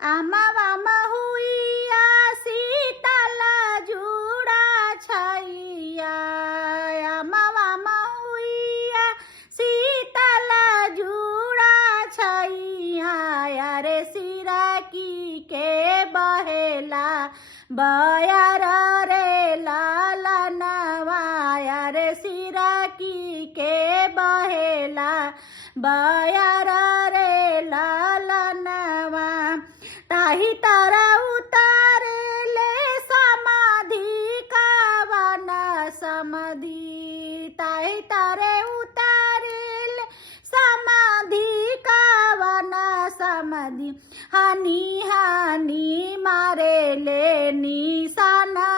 आमा हुइया शीतल जुड़ा छैया। आमा हुइया शीतल जुड़ा छैया। अरे सिरकी के बहेला बयार रे लालनवा। अरे सिरकी के बहेला बयार रे लालनवा। ताही तारा उतारे ले समाधि कावन समाधि। ताही तारे उतारे ले समाधि कावन समाधि। हानि हानि मारे ले निशाना